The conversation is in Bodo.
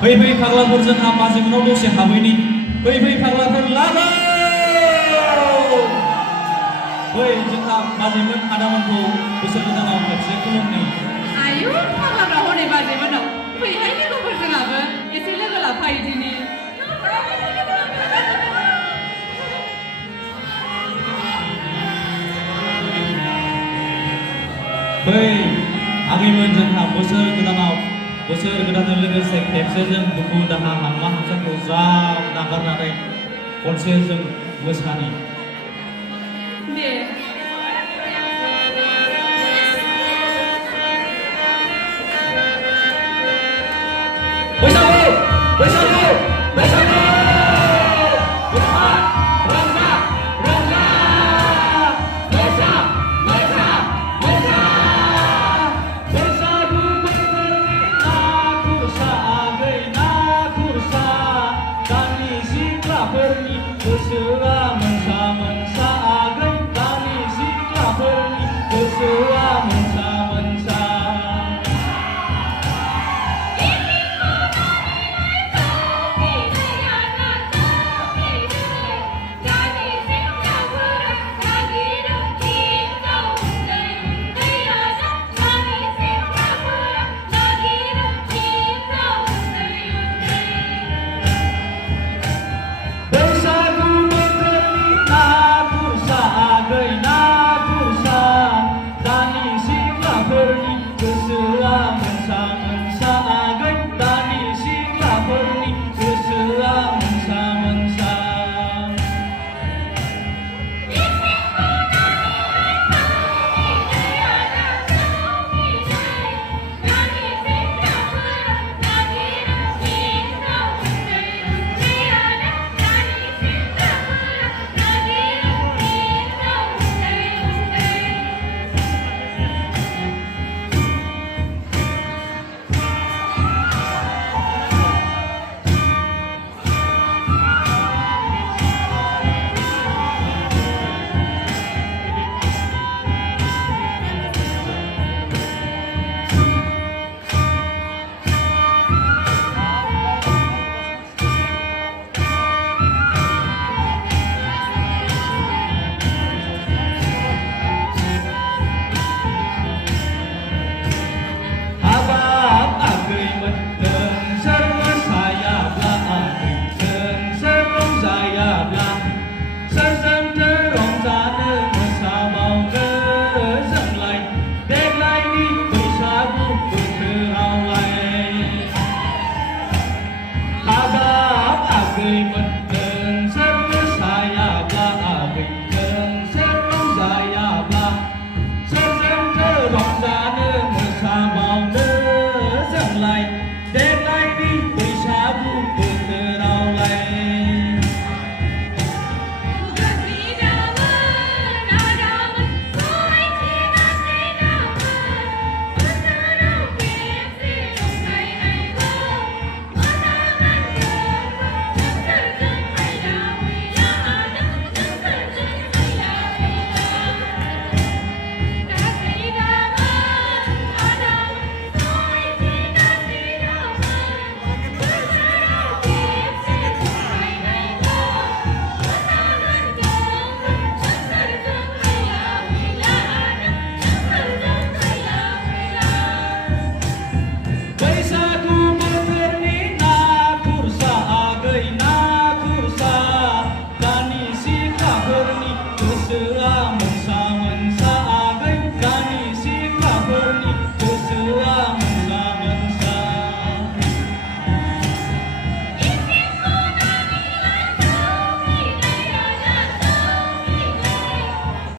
फै फै फाग्लाफोर जोंहा बाजैमोनाव दसे हाबैनि फै फै फाग्लाफोर लाबो फै जोंहा बाजैमोन आदामोनखौ बोसोर गोदानाव खेबसे खुलुमनि आयु फाग्लाफ्रा हनै बाजैमोनाव फैहाय लोगोफोर जोंहाबो एसे लोगो लाफायो दिनि फै आगैमोन जोंहा बोसोर गोदानजों लोगोसे खेबसे जों दुखु दाहा हांमा हांसाखौ ज्राब नागारनानै खनसे जों मोसानि दे